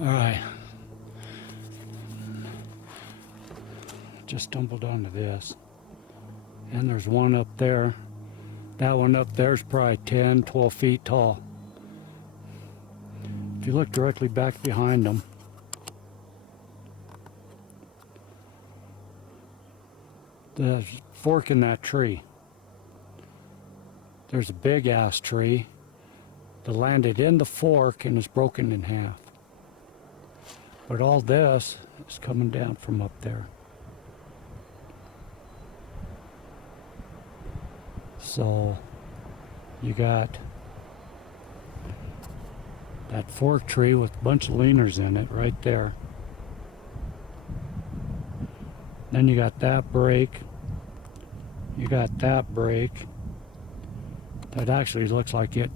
All right. Just stumbled onto this. And there's one up there. That one up there is probably 10, 12 feet tall. If you look directly back behind them, there's a fork in that tree. There's a big ass tree that landed in the fork and is broken in half. But all this is coming down from up there. So you got that fork tree with a bunch of leaners in it right there. Then you got that break. You got that break. That actually looks like it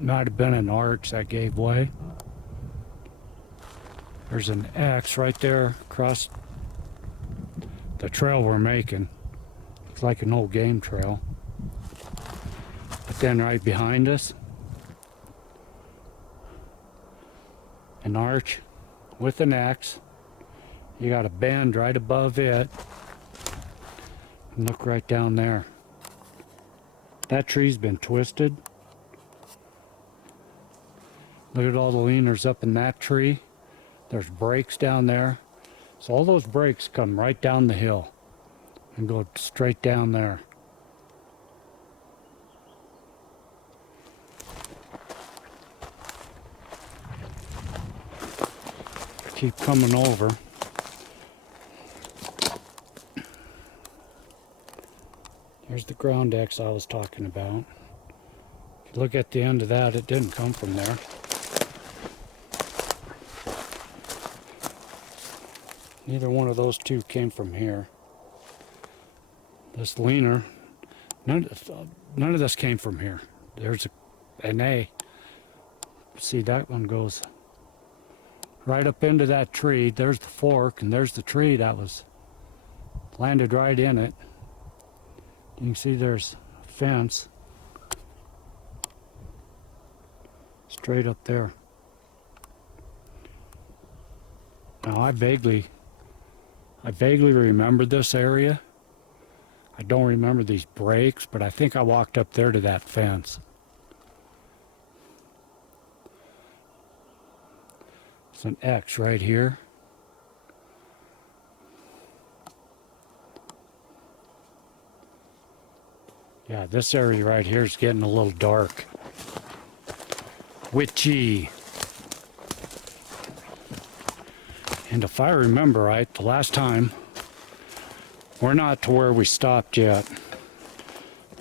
might have been an arch that gave way. There's an X right there across the trail we're making. Looks like an old game trail. But then right behind us, an arch with an X. You got a bend right above it. And look right down there. That tree's been twisted. Look at all the leaners up in that tree. There's breaks down there. So all those breaks come right down the hill and go straight down there. Keep coming over. Here's the ground X I was talking about. If you look at the end of that, it didn't come from there. Neither one of those two came from here. This leaner, none of this came from here. There's an A. See, that one goes right up into that tree. There's the fork, and there's the tree that was landed right in it. You can see there's a fence straight up there. Now I vaguely remember this area. I don't remember these breaks, but I think I walked up there to that fence. It's an X right here. Yeah, this area right here is getting a little dark. Witchy. And if I remember right, the last time, we're not to where we stopped yet.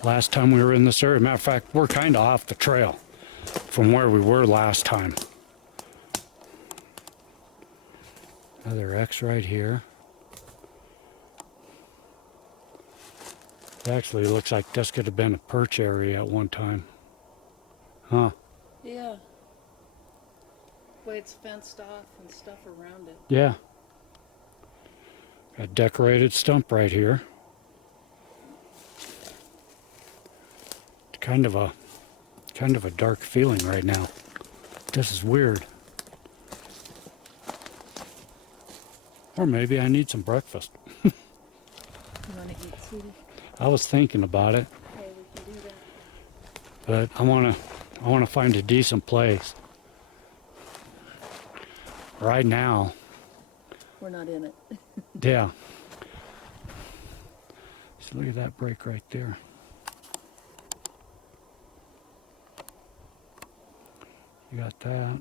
Last time we were in this area, matter of fact, we're kind of off the trail from where we were last time. Another X right here. It actually looks like this could have been a perch area at one time. Huh? Yeah. The way it's fenced off and stuff around it. Yeah. Got a decorated stump right here. It's kind of a dark feeling right now. This is weird. Or maybe I need some breakfast. You want to eat, sweetie? I was thinking about it, Okay, we can do that. but I want to find a decent place. Right now, We're not in it. yeah. So look at that break right there. You got that.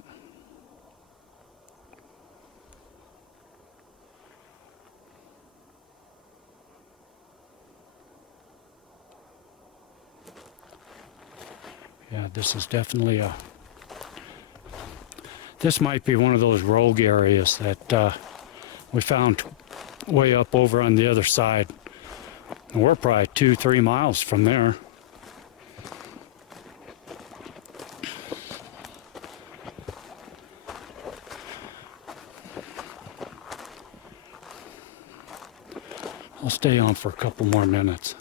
Yeah, this is definitely this might be one of those rogue areas that we found way up over on the other side. And we're probably 2-3 miles from there. I'll stay on for a couple more minutes.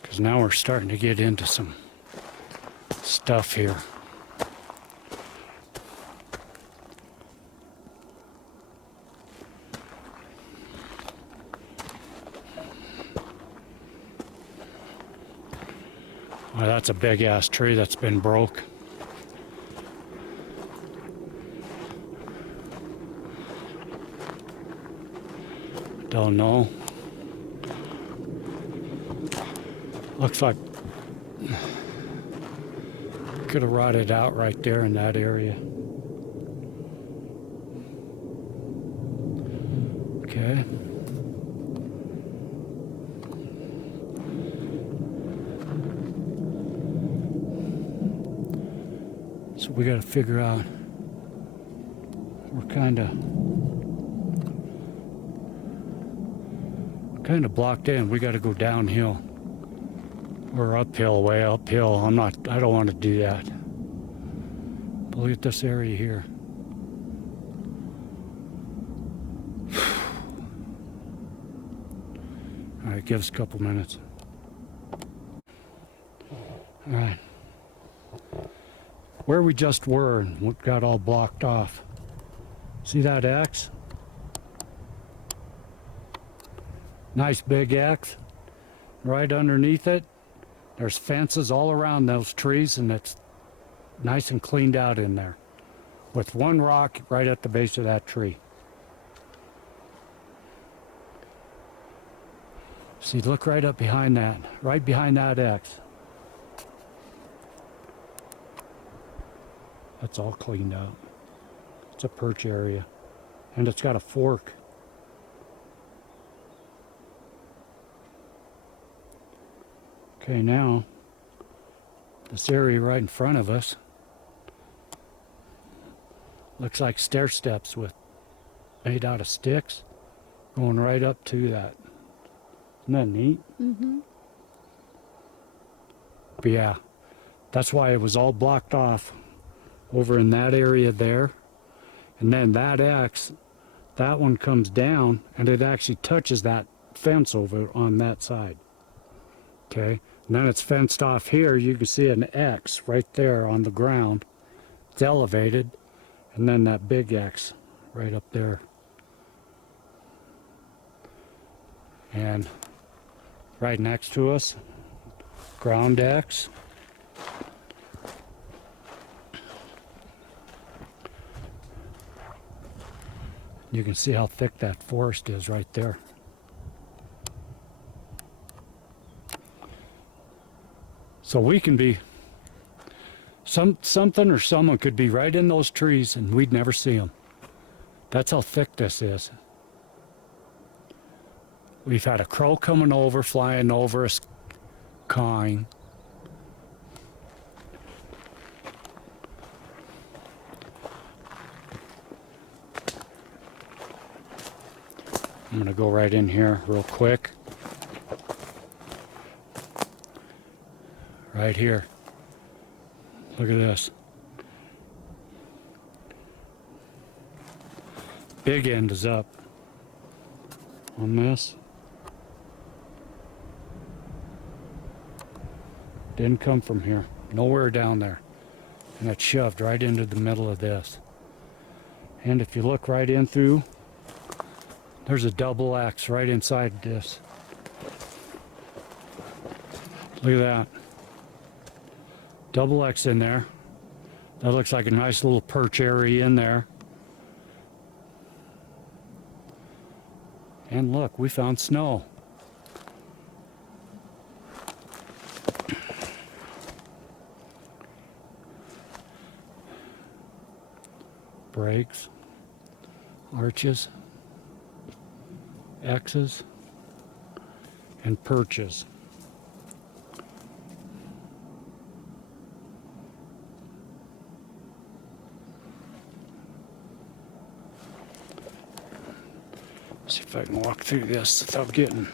Because now we're starting to get into some stuff here. Oh, that's a big ass tree that's been broke. Don't know. Looks like could have rotted out right there in that area. Okay. So we got to figure out. We're kind of blocked in. We got to go downhill or uphill, way uphill. I don't want to do that. But look at this area here. All right, give us a couple minutes. All right. Where we just were and what got all blocked off. See that X? Nice big X. Right underneath it, there's fences all around those trees, and it's nice and cleaned out in there. With one rock right at the base of that tree. See, look right up behind that. Right behind that X. That's all cleaned out. It's a perch area. And it's got a fork. Okay, now, this area right in front of us looks like stair steps made out of sticks going right up to that. Isn't that neat? Mm-hmm. But yeah, that's why it was all blocked off over in that area there. And then that X, that one comes down and it actually touches that fence over on that side. Okay, and then it's fenced off here. You can see an X right there on the ground. It's elevated, and then that big X right up there. And right next to us, ground X. You can see how thick that forest is right there. So we can be, something or someone could be right in those trees and we'd never see them. That's how thick this is. We've had a crow coming over, flying over us, cawing. I'm gonna go right in here real quick. Right here. Look at this. Big end is up on this. Didn't come from here. Nowhere down there. And it's shoved right into the middle of this. And if you look right in through, there's a double X right inside this. Look at that. Double X in there. That looks like a nice little perch area in there. And look, we found snow. Breaks, arches, X's, and perches. See if I can walk through this without getting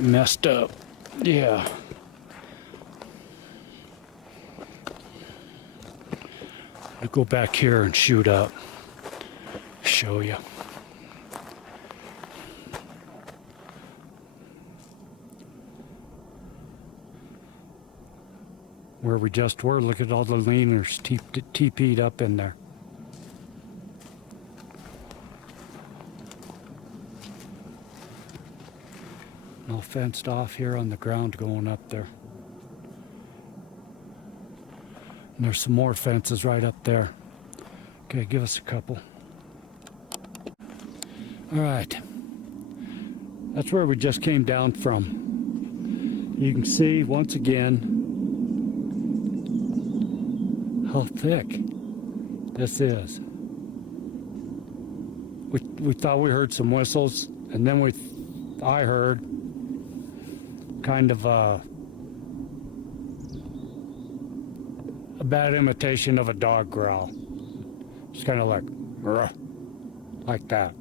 messed up. Yeah. I'll go back here and shoot up. Show you. Where we just were, look at all the leaners TP'd up in there. All fenced off here on the ground going up there. And there's some more fences right up there. Okay, give us a couple. All right. That's where we just came down from. You can see once again how thick this is. We thought we heard some whistles, and then I heard kind of a bad imitation of a dog growl. It's kind of like, "Ruh," like that.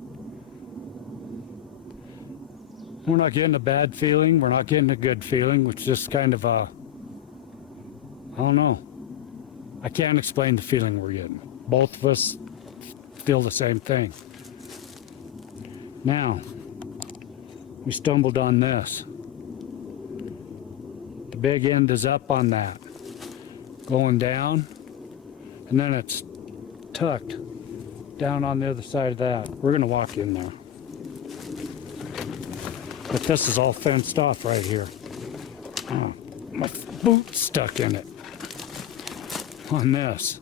We're not getting a bad feeling. We're not getting a good feeling. It's just kind of a, I don't know. I can't explain the feeling we're getting. Both of us feel the same thing. Now, we stumbled on this. The big end is up on that, going down, and then it's tucked down on the other side of that. We're gonna walk in there. But this is all fenced off right here. Oh, my boot's stuck in it on this.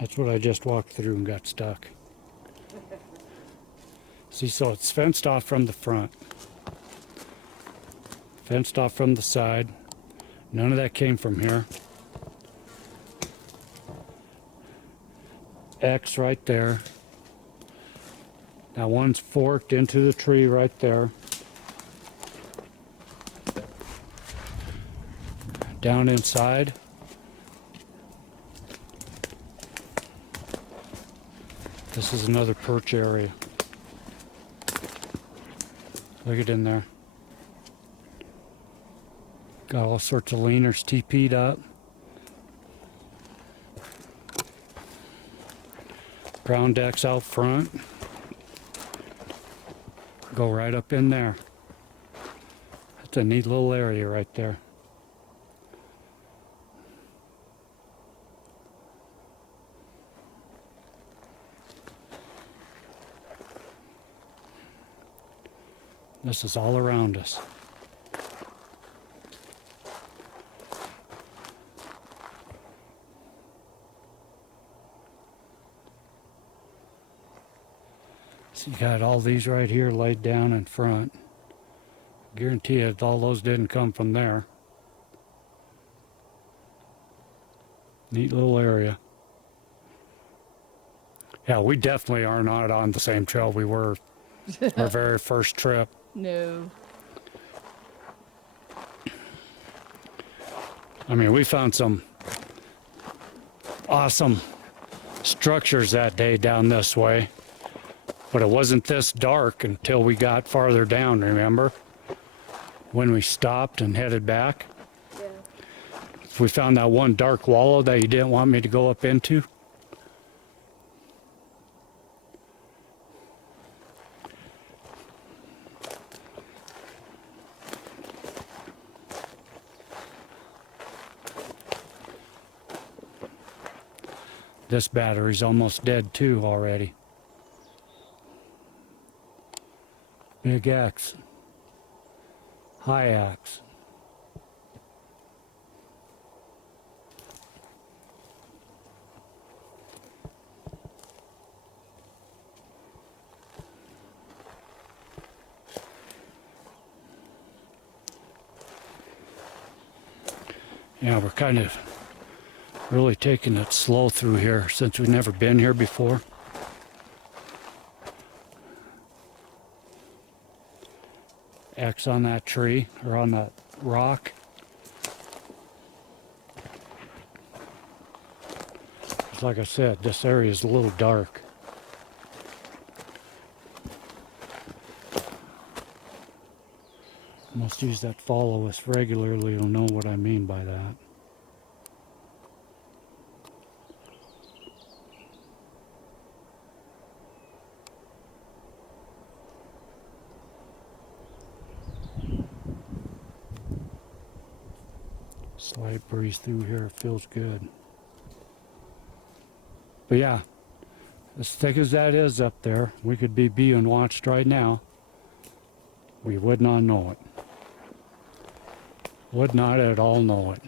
That's what I just walked through and got stuck. See, so it's fenced off from the front, fenced off from the side. None of that came from here. X right there. Now one's forked into the tree right there. Down inside. This is another perch area. Look at in there. Got all sorts of leaners TP'd up. Ground decks out front. Go right up in there. That's a neat little area right there. This is all around us. So you got all these right here laid down in front. Guarantee it, all those didn't come from there. Neat little area. Yeah, we definitely are not on the same trail we were our very first trip. No. I mean, we found some awesome structures that day down this way, but it wasn't this dark until we got farther down, remember? When we stopped and headed back. Yeah. We found that one dark wallow that you didn't want me to go up into. This battery's almost dead too already. Big X. High X. Yeah, we're kind of really taking it slow through here since we've never been here before. X on that tree or on that rock. Just like I said, this area is a little dark. Must use that follow us regularly to know what I mean by that. Slight breeze through here, feels good. But yeah, as thick as that is up there, we could be being watched right now. We would not know it. Would not at all know it.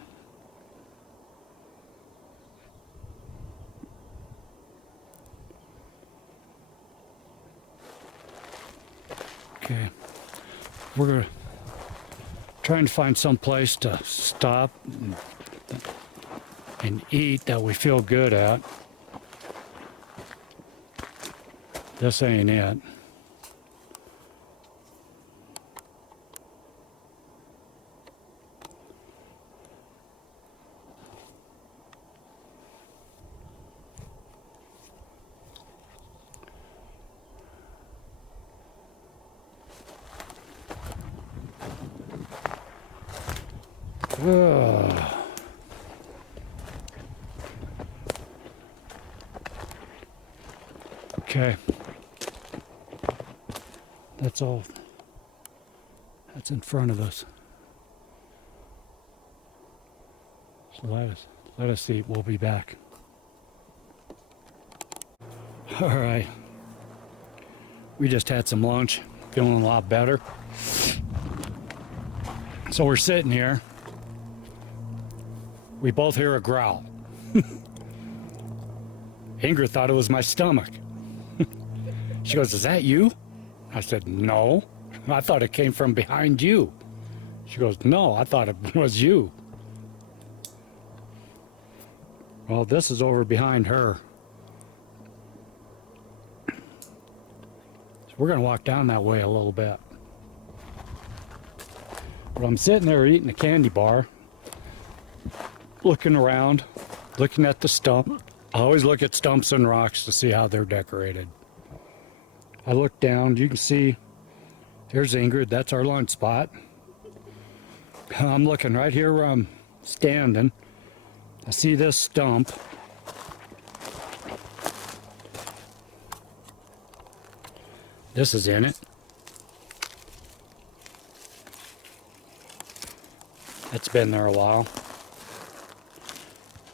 Okay, we're trying to find some place to stop and eat that we feel good at. This ain't it. Ugh. Okay. That's all. That's in front of us. So let us eat. We'll be back. All right. We just had some lunch. Feeling a lot better. So we're sitting here. We both hear a growl. Ingrid thought it was my stomach. She goes, "Is that you?" I said, "No. I thought it came from behind you." She goes, "No, I thought it was you." Well, this is over behind her. So we're going to walk down that way a little bit. But I'm sitting there eating a candy bar, looking around, looking at the stump. I always look at stumps and rocks to see how they're decorated. I look down, you can see, here's Ingrid, that's our lunch spot. I'm looking right here where I'm standing. I see this stump. This is in it. It's been there a while.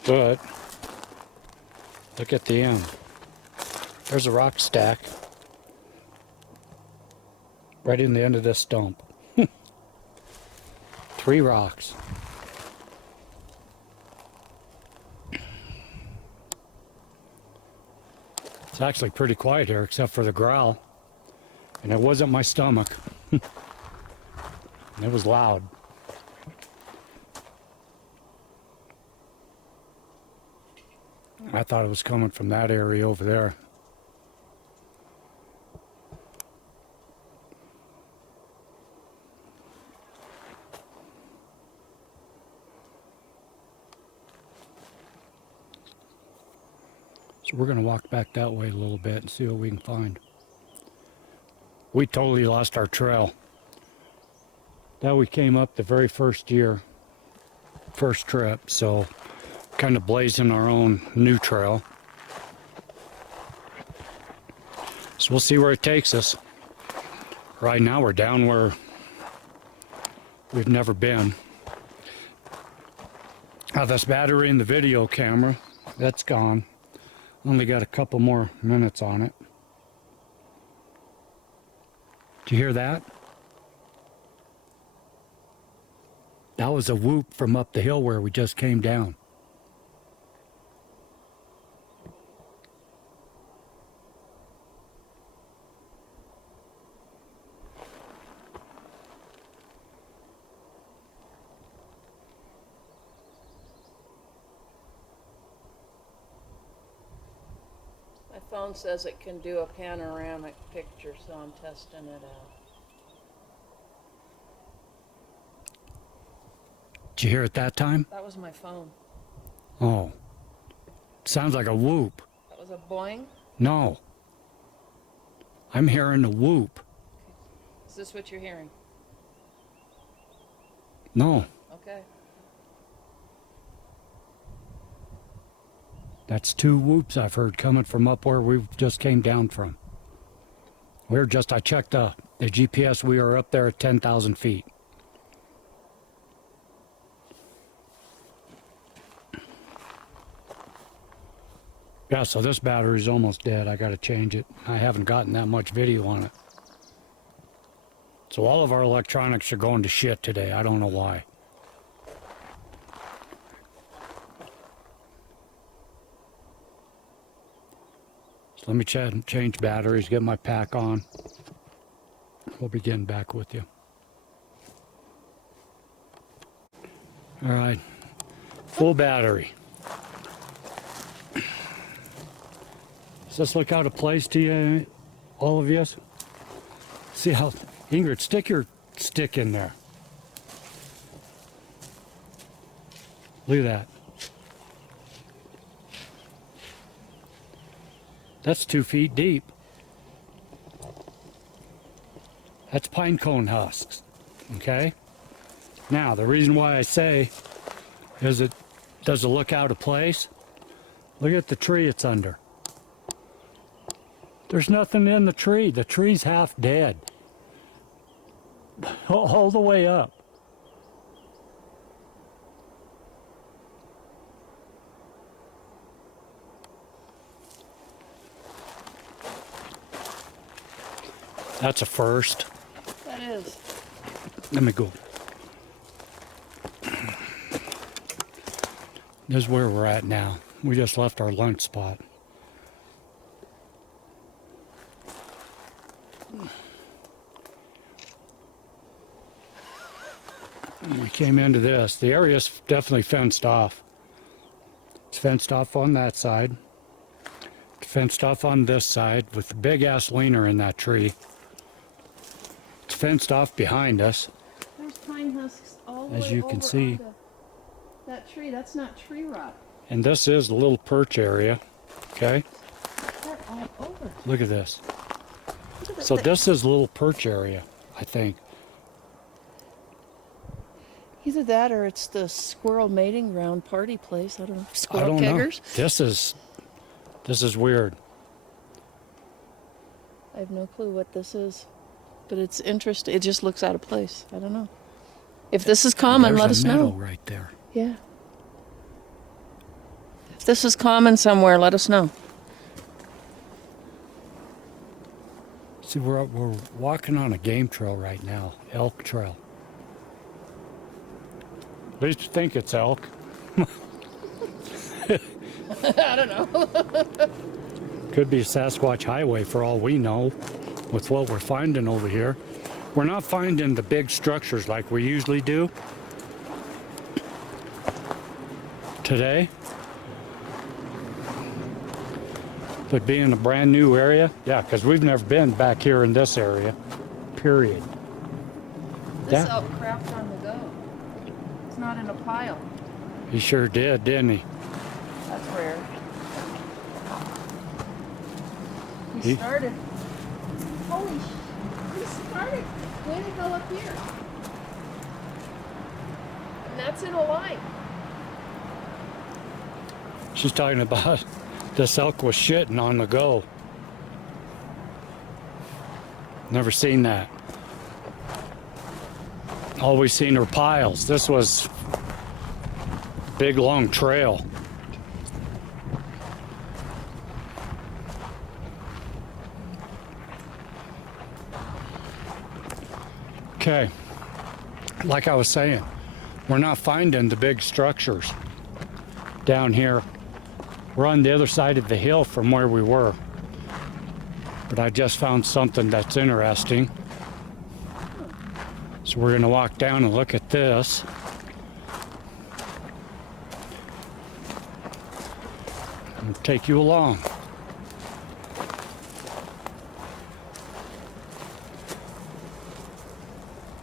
But look at the end. There's a rock stack right in the end of this stump. 3 rocks. It's actually pretty quiet here except for the growl. And it wasn't my stomach. It was loud. I thought it was coming from that area over there. So we're going to walk back that way a little bit and see what we can find. We totally lost our trail. That we came up the very first year, first trip, so kind of blazing our own new trail. So we'll see where it takes us. Right now we're down where we've never been. Now this battery in the video camera, that's gone. Only got a couple more minutes on it. Did you hear that? That was a whoop from up the hill where we just came down. My phone says it can do a panoramic picture, so I'm testing it out. Did you hear it that time? That was my phone. Oh. Sounds like a whoop. That was a boing? No. I'm hearing a whoop. Is this what you're hearing? No. Okay. That's 2 whoops I've heard coming from up where we just came down from. I checked the GPS, we are up there at 10,000 feet. Yeah, so this battery's almost dead. I gotta change it. I haven't gotten that much video on it. So all of our electronics are going to shit today. I don't know why. So let me change batteries, get my pack on. We'll be getting back with you. All right, full battery. Does this look out of place to you, all of you? See how, Ingrid, stick your stick in there. Look at that. That's 2 feet deep. That's pine cone husks, okay? Now, the reason why I say, does it look out of place? Look at the tree it's under. There's nothing in the tree. The tree's half dead. All the way up. That's a first. That is. Let me go. This is where we're at now. We just left our lunch spot. We came into this. The area's definitely fenced off. It's fenced off on that side. It's fenced off on this side with the big ass leaner in that tree. It's fenced off behind us. There's pine husks all the As way you can over see. onto that tree. That's not tree rot. And this is the little perch area. Okay? They're all over. Look at this. Look at So that. this is a little perch area, I think. Either that or it's the squirrel mating ground party place. I don't know. I Squirrel don't keggers. know. This is weird. I have no clue what this is, but it's interesting. It just looks out of place. I don't know. If this is common, There's let a us meadow know. right there. Yeah. If this is common somewhere, let us know. See, we're walking on a game trail right now, elk trail. At least you think it's elk. I don't know. Could be a Sasquatch highway for all we know with what we're finding over here. We're not finding the big structures like we usually do today. But being a brand new area, yeah, because we've never been back here in this area, period. This Yeah. elk crapped on the go. It's not in a pile. He sure did, didn't he? That's rare. He- He started. Holy he started. Way to go up here. And that's in a line. She's talking about this elk was shitting on the go. Never seen that. Always seen her piles. This was big long trail. Okay, like I was saying, we're not finding the big structures down here. We're on the other side of the hill from where we were. But I just found something that's interesting. So we're gonna walk down and look at this. And take you along.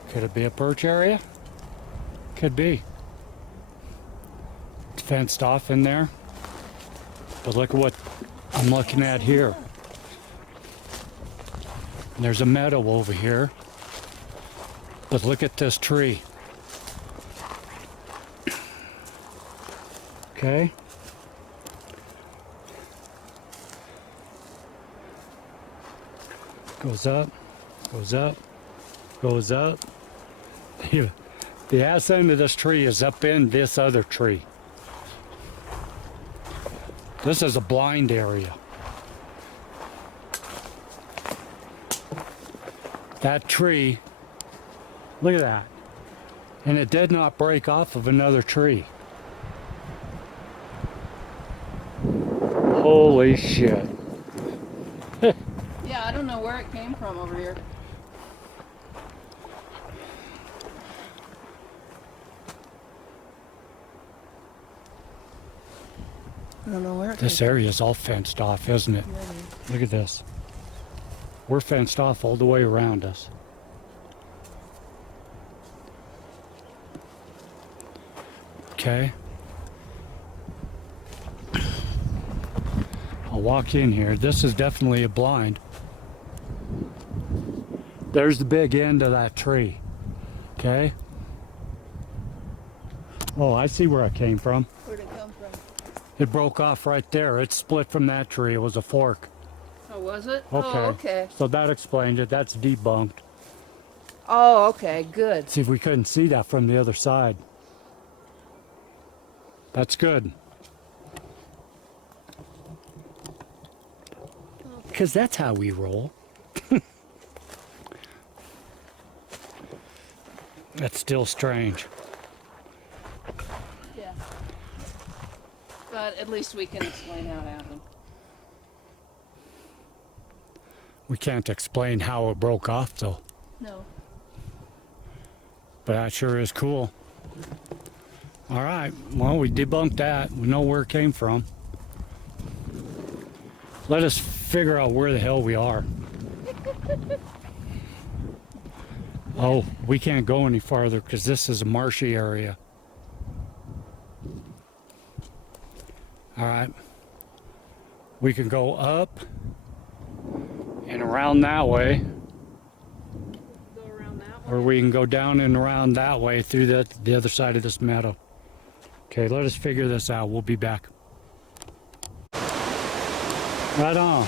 Could it be a perch area? Could be. It's fenced off in there. But look at what I'm looking at here. There's a meadow over here. But look at this tree. Okay? Goes up, goes up, goes up. The ass end of this tree is up in this other tree. This is a blind area. That tree, look at that. And it did not break off of another tree. Holy shit. Yeah, I don't know where it came from over here. I don't know where it This came area is all fenced off, isn't it? from. Yeah. Look at this. We're fenced off all the way around us. Okay. I'll walk in here. This is definitely a blind. There's the big end of that tree. Okay. Oh, I see where it came from. Where'd it come from? It broke off right there. It split from that tree. It was a fork. Oh, was it? Okay. Oh, okay. So that explained it. That's debunked. Oh, okay. Good. See if we couldn't see that from the other side. That's good. Because that's how we roll. That's still strange. Yeah. But at least we can explain how it happened. We can't explain how it broke off, though. No. But that sure is cool. All right. Well, we debunked that. We know where it came from. Let us figure out where the hell we are. Oh, we can't go any farther because this is a marshy area. All right. We can go up and around that way, Go around that or we can go down and around that way through the other side of this meadow. Okay, let us figure this out. We'll be back. Right on.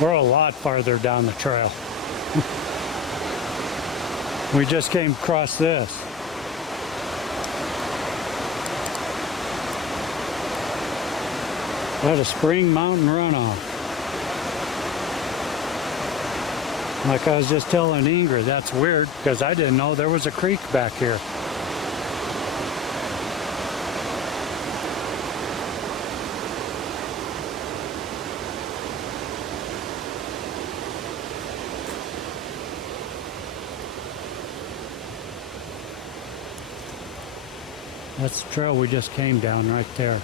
We're a lot farther down the trail. We just came across this. At a spring mountain runoff. Like I was just telling Ingrid, that's weird because I didn't know there was a creek back here. That's the trail we just came down right there.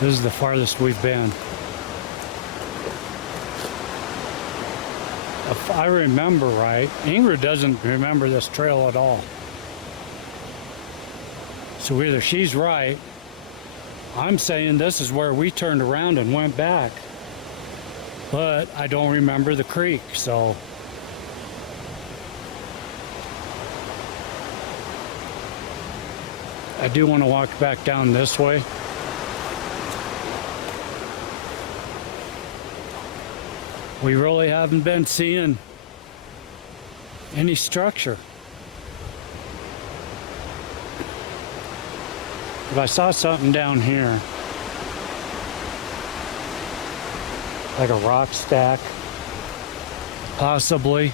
This is the farthest we've been. If I remember right, Ingrid doesn't remember this trail at all. So either she's right, I'm saying this is where we turned around and went back. But I don't remember the creek, so. I do want to walk back down this way. We really haven't been seeing any structure. But I saw something down here. Like a rock stack. Possibly.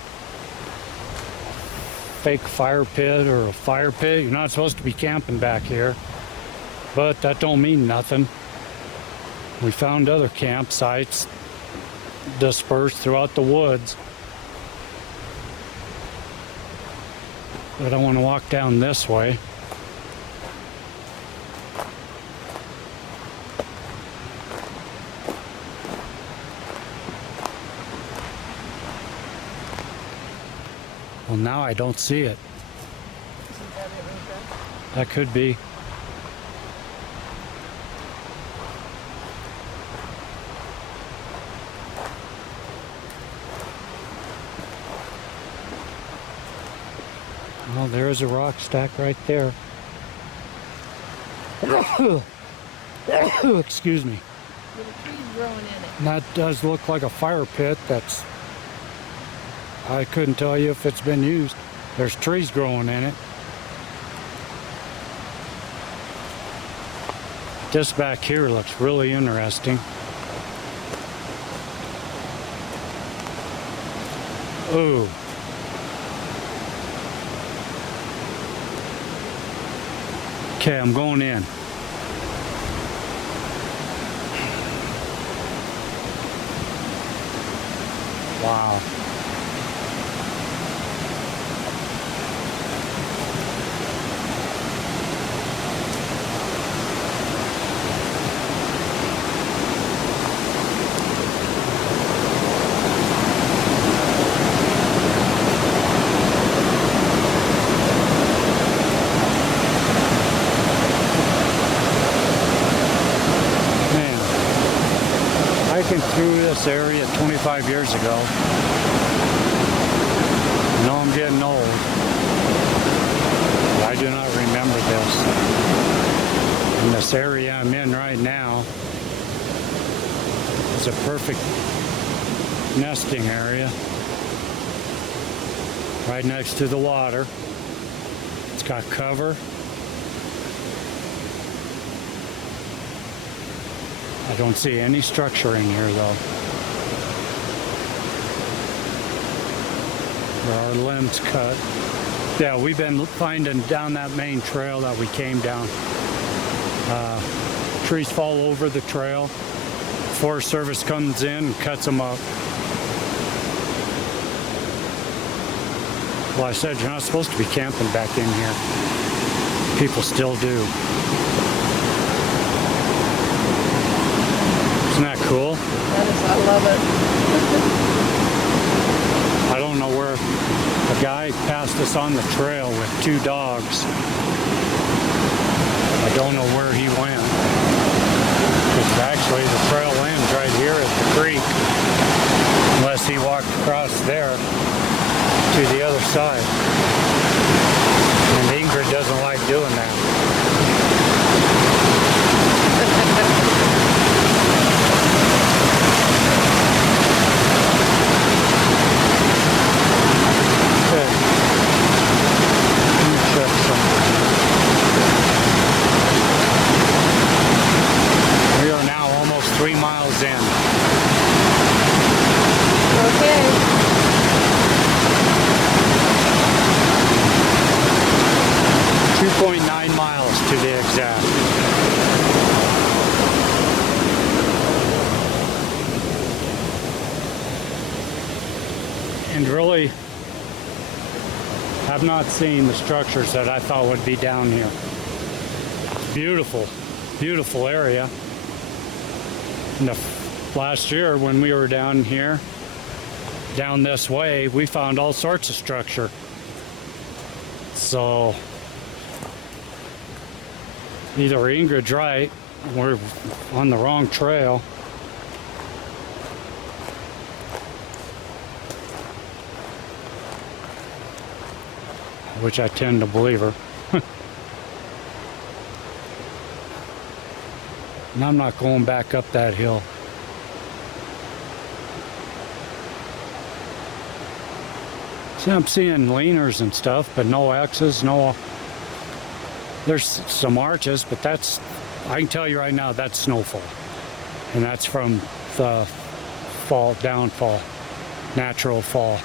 Fake fire pit or a fire pit. You're not supposed to be camping back here. But that don't mean nothing. We found other campsites dispersed throughout the woods. But I want to walk down this way. Well, now I don't see it. Isn't that it right there? That could be. Well, there is a rock stack right there. Excuse me. With a tree growing in it. And that does look like a fire pit. That's. I couldn't tell you if it's been used. There's trees growing in it. This back here looks really interesting. Ooh. Okay, I'm going in. Wow. Hiking through this area 25 years ago. I know I'm getting old, but I do not remember this. And this area I'm in right now is a perfect nesting area. Right next to the water. It's got cover. I don't see any structure in here though. There are limbs cut. Yeah, we've been finding down that main trail that we came down. Trees fall over the trail. Forest Service comes in and cuts them up. Well, I said you're not supposed to be camping back in here. People still do. Isn't that cool? That is, I love it. I don't know where a guy passed us on the trail with 2 dogs. I don't know where he went. Because actually the trail ends right here at the creek. Unless he walked across there to the other side. And Ingrid doesn't like doing that. We are now almost 3 miles in. Okay. 2.9 miles to be exact. And really have not seen the structures that I thought would be down here. Beautiful, beautiful area. And last year when we were down here, down this way, we found all sorts of structure. So either Ingrid's right, we're on the wrong trail. Which I tend to believe her. And I'm not going back up that hill. See, I'm seeing leaners and stuff, but no X's, no... There's some arches, but that's... I can tell you right now, that's snowfall. And that's from the fall, downfall, natural fall.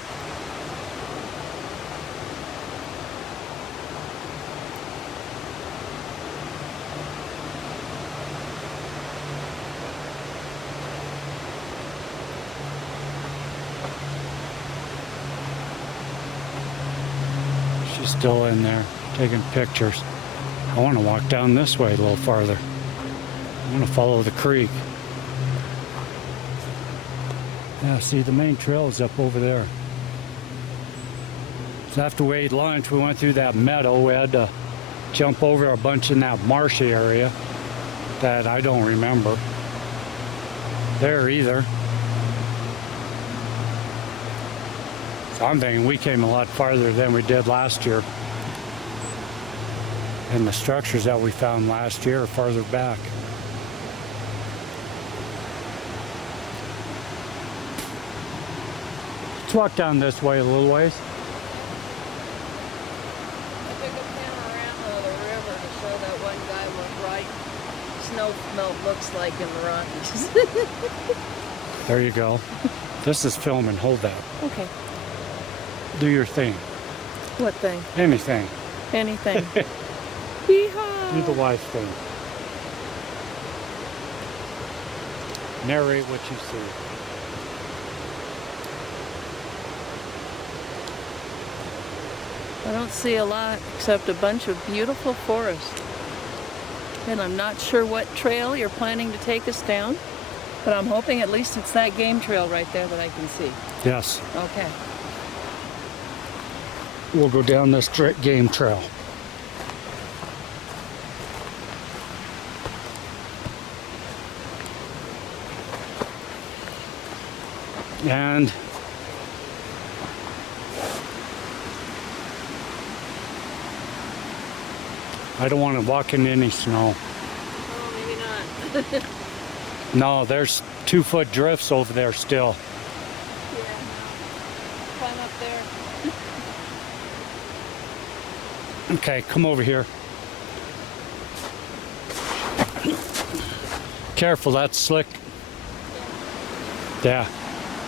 Still in there taking pictures. I want to walk down this way a little farther. I want to follow the creek. Yeah, see, the main trail is up over there. So after we ate lunch, we went through that meadow. We had to jump over a bunch in that marshy area that I don't remember there either. So I'm thinking we came a lot farther than we did last year. And the structures that we found last year are farther back. Let's walk down this way a little ways. I took a panorama of the river to show that one guy was right snow melt looks like in the Rockies. There you go. This is filming. Hold that. Okay. Do your thing. What thing? Anything. Anything. Yeehaw! Do the wise thing. Narrate what you see. I don't see a lot except a bunch of beautiful forest. And I'm not sure what trail you're planning to take us down, but I'm hoping at least it's that game trail right there that I can see. Yes. Okay. We'll go down this game trail. And I don't want to walk in any snow. Oh, maybe not. No, there's 2-foot drifts over there still. Yeah. Climb up there. Okay, come over here. Careful, that's slick. Yeah.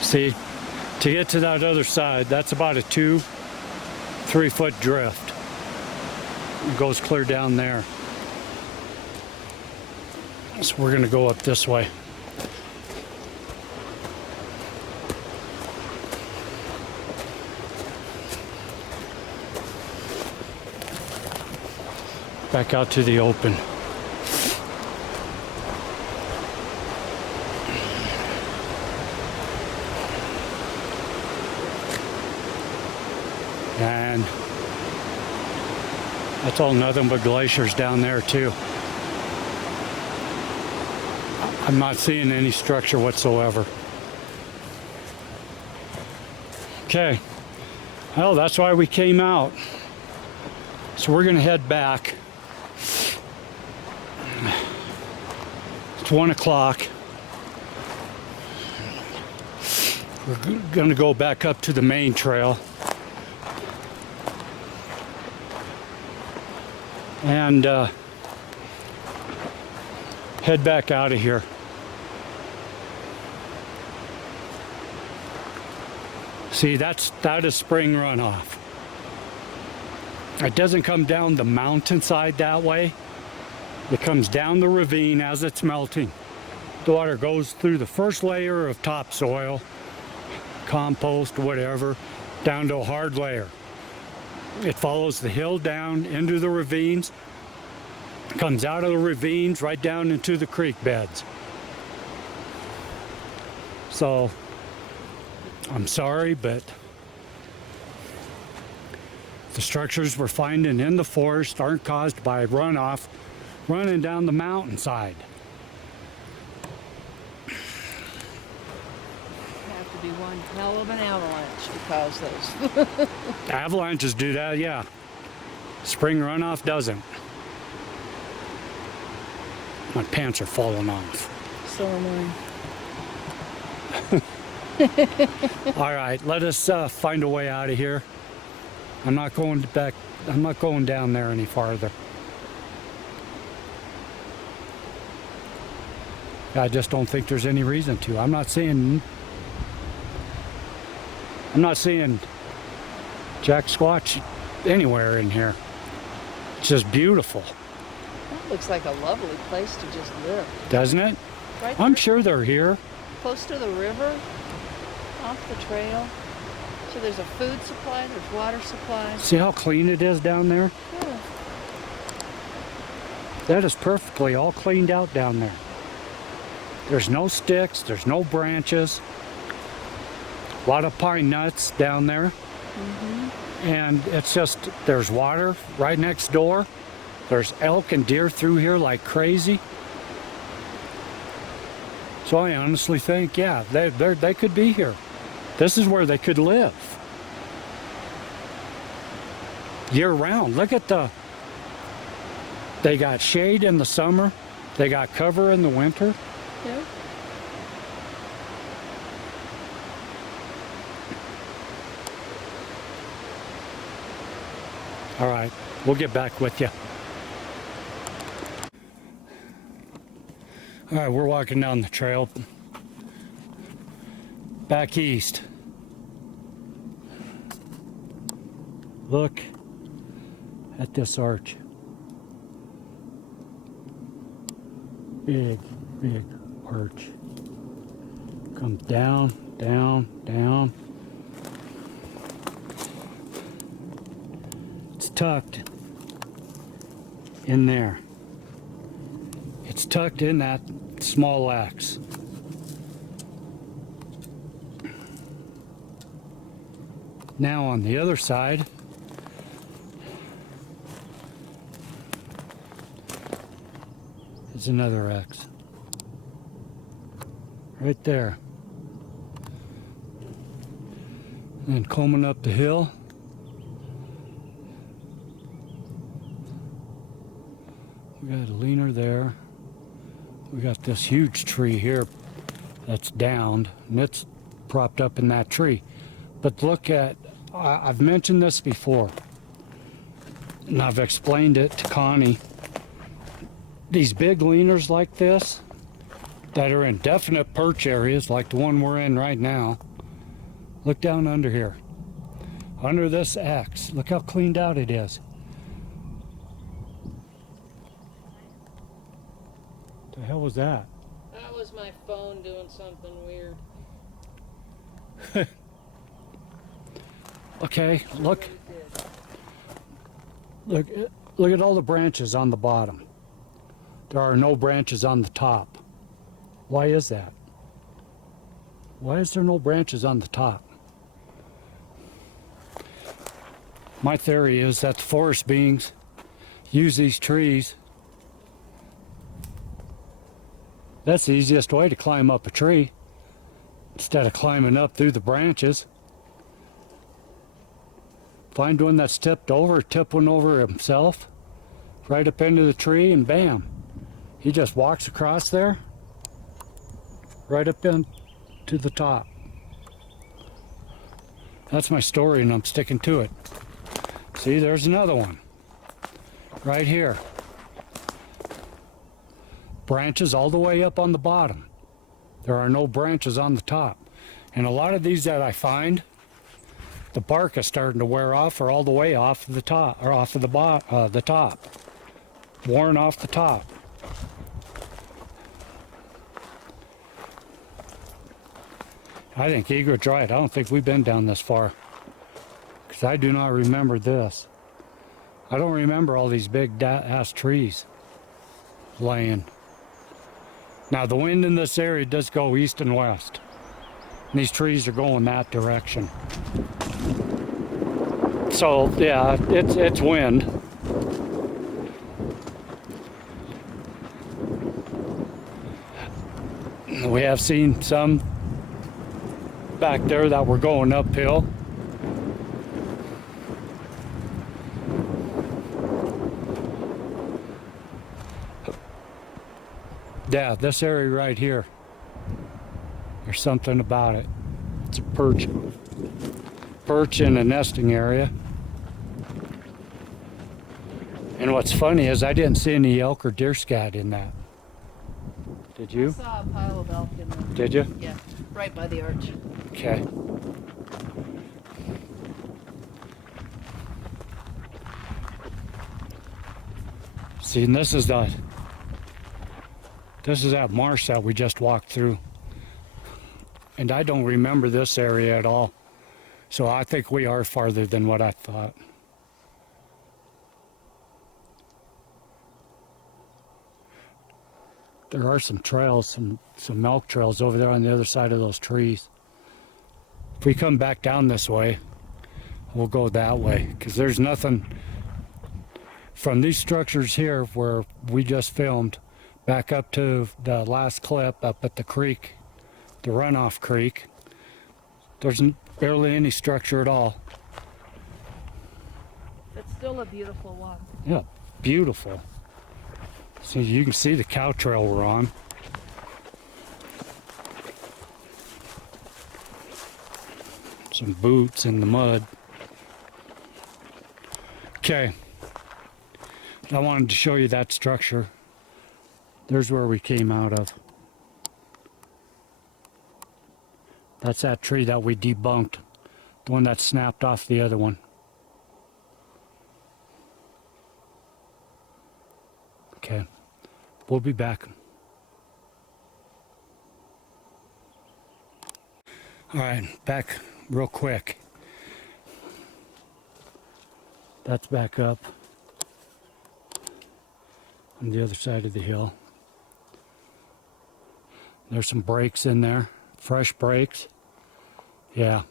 See, to get to that other side, that's about a 2-3 foot drift. It goes clear down there. So we're going to go up this way. Back out to the open. And that's all nothing but glaciers down there too. I'm not seeing any structure whatsoever. Okay, well, that's why we came out. So we're gonna head back. It's 1 o'clock. We're gonna go back up to the main trail. And head back out of here. See, that is spring runoff. It doesn't come down the mountainside that way. It comes down the ravine as it's melting. The water goes through the first layer of topsoil, compost, whatever, down to a hard layer. It follows the hill down into the ravines, comes out of the ravines right down into the creek beds. So, I'm sorry, but the structures we're finding in the forest aren't caused by runoff running down the mountainside. Have to be one hell of an avalanche to cause those. Avalanches do that, yeah. Spring runoff doesn't. My pants are falling off. So am I. All right, let us find a way out of here. I'm not going back. I'm not going down there any farther. I just don't think there's any reason to. I'm not seeing Jack Squatch anywhere in here. It's just beautiful, That looks like a lovely place to just live. doesn't it? Right I'm there, sure they're here. close to the river, off the trail. So there's a food supply, there's water supply. See how clean it is down there? Yeah. That is perfectly all cleaned out down there. There's no sticks, there's no branches. A lot of pine nuts down there. And it's just, there's water right next door. There's elk and deer through here like crazy. So I honestly think, yeah, they could be here. This is where they could live. Year round. Look at they got shade in the summer. They got cover in the winter. Yeah. All right, we'll get back with you. All right, we're walking down the trail back east. Look at this arch. Big, big arch. Comes down, down, down. It's tucked in there. It's tucked in that small X. Now on the other side, is another X. Right there. And then combing up the hill, we got a leaner there. We got this huge tree here that's downed, and it's propped up in that tree. But look at, I've mentioned this before, and I've explained it to Connie. These big leaners like this, that are in definite perch areas, like the one we're in right now, look down under here. Under this X, look how cleaned out it is. The hell was that? That was my phone doing something weird. Okay, look at all the branches on the bottom. There are no branches on the top. Why is that? Why is there no branches on the top? My theory is that the forest beings use these trees. That's the easiest way to climb up a tree, instead of climbing up through the branches. Find one that's tipped over, tip one over himself, right up into the tree, and bam. He just walks across there, right up into the top. That's my story, and I'm sticking to it. See, there's another one. Right here. Branches all the way up on the bottom. There are no branches on the top. And a lot of these that I find, the bark is starting to wear off or all the way off the top, or off of the top. Worn off the top. I think egret's right. I don't think we've been down this far, because I do not remember this. I don't remember all these big ass trees laying. Now the wind in this area does go east and west, and these trees are going that direction. So yeah, it's wind. We have seen some back there that were going uphill. Yeah, this area right here, there's something about it. It's a perch in a nesting area. And what's funny is I didn't see any elk or deer scat in that. Did you? I saw a pile of elk in there. Did you? Yeah, right by the arch. Okay. See, and this is that marsh that we just walked through. And I don't remember this area at all. So I think we are farther than what I thought. There are some trails, some elk trails over there on the other side of those trees. If we come back down this way, we'll go that way, because there's nothing from these structures here where we just filmed back up to the last clip up at the creek, the runoff creek. There's barely any structure at all. It's still a beautiful walk. Yeah, beautiful. See, you can see the cow trail we're on. Some boots in the mud. Okay. I wanted to show you that structure. There's where we came out of. That's that tree that we debunked. The one that snapped off the other one. Okay. We'll be back. All right, back real quick. That's back up on the other side of the hill. There's some breaks in there, fresh breaks. Yeah.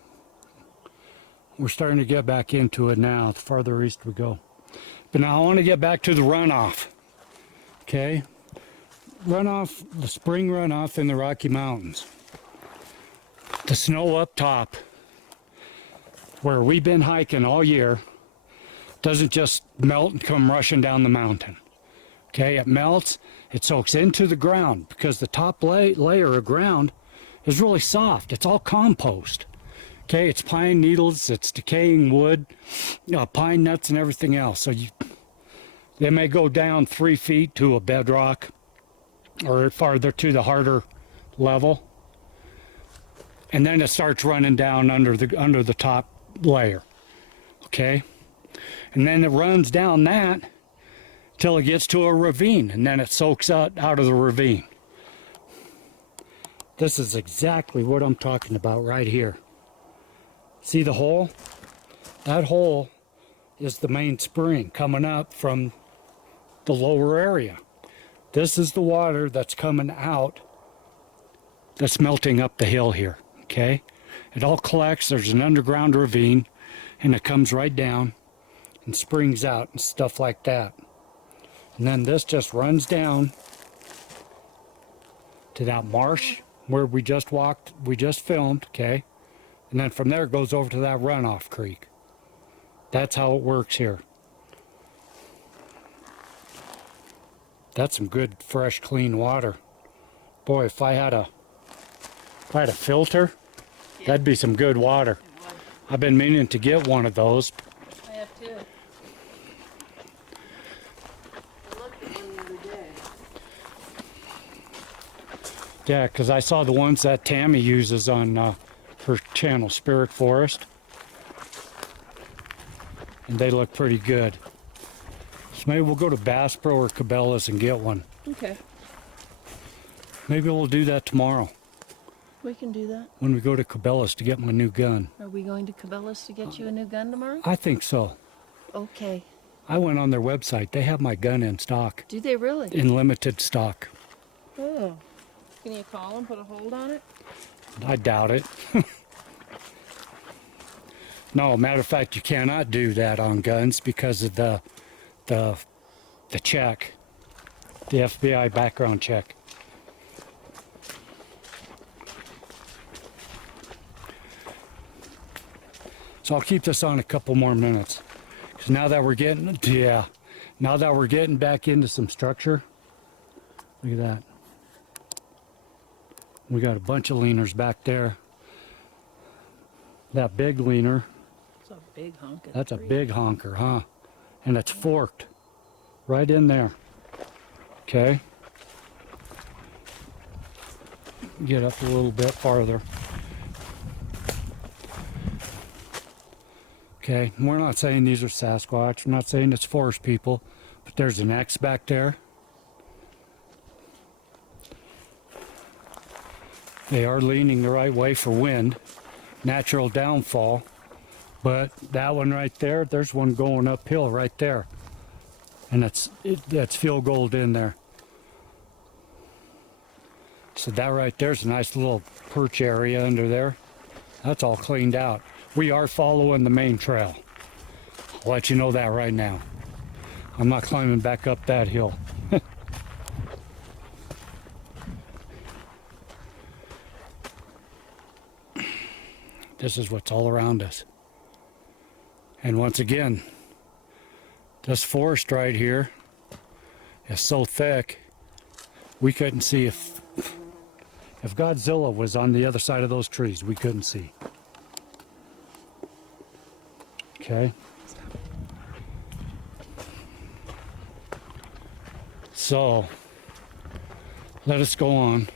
We're starting to get back into it now, the farther east we go. But now I want to get back to the runoff. Okay? Runoff, the spring runoff in the Rocky Mountains. The snow up top, where we've been hiking all year, doesn't just melt and come rushing down the mountain. Okay, it melts, it soaks into the ground because the top layer of ground is really soft. It's all compost. Okay, it's pine needles, it's decaying wood, pine nuts and everything else. So they may go down 3 feet to a bedrock or farther to the harder level. And then it starts running down under the top layer. Okay? And then it runs down that till it gets to a ravine, and then it soaks out of the ravine. This is exactly what I'm talking about right here. See the hole? That hole is the main spring coming up from the lower area. This is the water that's coming out, that's melting up the hill here. Okay? It all collects, there's an underground ravine, and it comes right down and springs out and stuff like that. And then this just runs down to that marsh where we just walked, we just filmed, okay? And then from there it goes over to that runoff creek. That's how it works here. That's some good, fresh, clean water. Boy, if I had a filter, that'd be some good water. I've been meaning to get one of those. I have too. I looked at one the other day. Yeah, because I saw the ones that Tammy uses on her channel, Spirit Forest. And they look pretty good. So maybe we'll go to Bass Pro or Cabela's and get one. Okay. Maybe we'll do that tomorrow We can do that. when we go to Cabela's to get my new gun. Are we going to Cabela's to get you a new gun tomorrow? I think so. Okay. I went on their website. They have my gun in stock, Do they really? in limited stock. Oh. Can you call and put a hold on it? I doubt it. No, matter of fact, you cannot do that on guns because of the check, the FBI background check. So I'll keep this on a couple more minutes, because now that we're getting back into some structure. Look at that. We got a bunch of leaners back there. That big leaner. It's a big honking That's a tree. big honker, huh? And it's forked right in there. Okay. Get up a little bit farther. Okay, we're not saying these are Sasquatch. We're not saying it's forest people, but there's an X back there. They are leaning the right way for wind, natural downfall. But that one right there, there's one going uphill right there. And that's field gold in there. So that right there's a nice little perch area under there. That's all cleaned out. We are following the main trail. I'll let you know that right now. I'm not climbing back up that hill. This is what's all around us. And once again, this forest right here is so thick, we couldn't see if Godzilla was on the other side of those trees, we couldn't see. Okay. So, let us go on.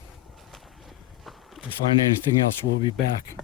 If we find anything else, we'll be back.